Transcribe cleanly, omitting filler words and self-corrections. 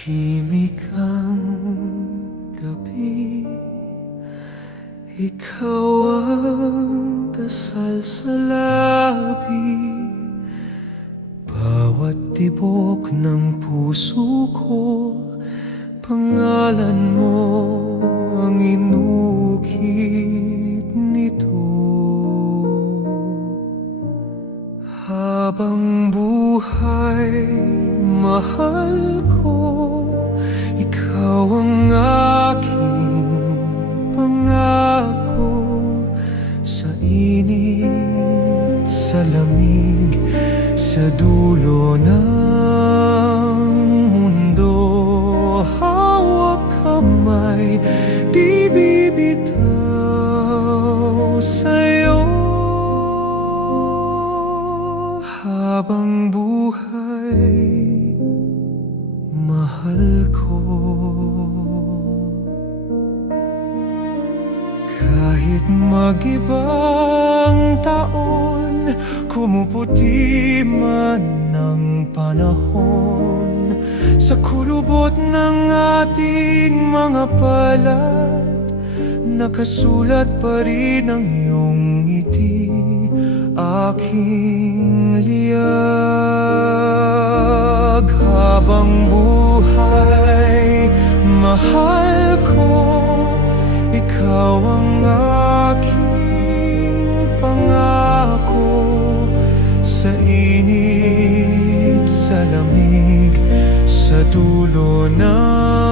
Tahimik ang gabi, ikaw ang dasal sa labi. Bawat tibok ng puso ko, pangalan mo ang inukit nito. Habang buhay, mahal ko, ikaw ang aking pangako. Sa init, sa lamig, sa dulo ng mundo, hawak kamay, di bibitaw sa'yo. Habang buhay, mahal ko. Kahit mag-ibang taon, kumuputi man ang panahon, sa kulubot ng ating mga palad, nakasulat pa rin ang iyong ngiti, aking liyag. Habang buhay, mahal ko, ikaw ang aking pangako. Sa init, sa lamig, sa dulo ng